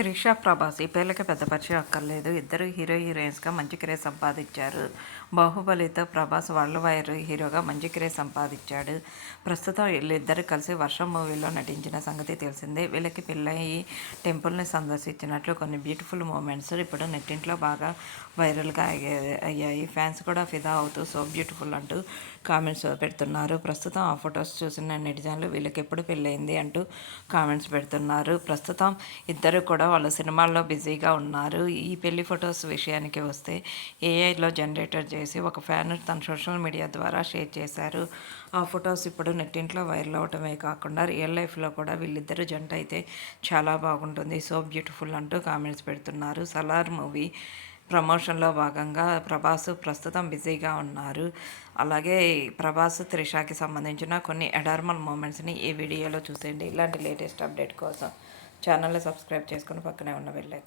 త్రిష, ప్రభాస్ ఈ పేర్లకి పెద్ద పరిచయం అక్కర్లేదు. ఇద్దరు హీరోయిన్స్గా మంచి క్రేజ్ సంపాదించారు. బాహుబలితో ప్రభాస్ వరల్డ్ వైడ్ హీరోగా మంచి క్రేజ్ సంపాదించాడు. ప్రస్తుతం వీళ్ళిద్దరు కలిసి వర్షం మూవీలో నటించిన సంగతి తెలిసిందే. వీళ్ళకి పెళ్ళయి టెంపుల్ని సందర్శించినట్లు కొన్ని బ్యూటిఫుల్ మూమెంట్స్ ఇప్పుడు నెట్టింట్లో బాగా వైరల్గా అయ్యాయి. ఫ్యాన్స్ కూడా ఫిదా అవుతూ సో బ్యూటిఫుల్ అంటూ కామెంట్స్ పెడుతున్నారు. ప్రస్తుతం ఆ ఫొటోస్ చూసిన నెటిజన్లు వీళ్ళకి ఎప్పుడు పెళ్ళయింది అంటూ కామెంట్స్ పెడుతున్నారు. ప్రస్తుతం ఇద్దరు కూడా వాళ్ళ సినిమాల్లో బిజీగా ఉన్నారు. ఈ పెళ్లి ఫొటోస్ విషయానికి వస్తే ఏఐలో జనరేటర్ చేసి ఒక ఫ్యాన్ తన సోషల్ మీడియా ద్వారా షేర్ చేశారు. ఆ ఫొటోస్ ఇప్పుడు నెట్టింట్లో వైరల్ అవటమే కాకుండా రియల్ లైఫ్లో కూడా వీళ్ళిద్దరు జంట అయితే చాలా బాగుంటుంది, సో బ్యూటిఫుల్ అంటూ కామెంట్స్ పెడుతున్నారు. సలార్ మూవీ ప్రమోషన్లో భాగంగా ప్రభాస్ ప్రస్తుతం బిజీగా ఉన్నారు. అలాగే ప్రభాస్ త్రిషకి సంబంధించిన కొన్ని అడార్మల్ మూమెంట్స్ని ఈ వీడియోలో చూసేయండి. ఇలాంటి లేటెస్ట్ అప్డేట్ కోసం ఛానల్ని సబ్స్క్రైబ్ చేసుకుని పక్కనే ఉన్న బెల్ ఐకాన్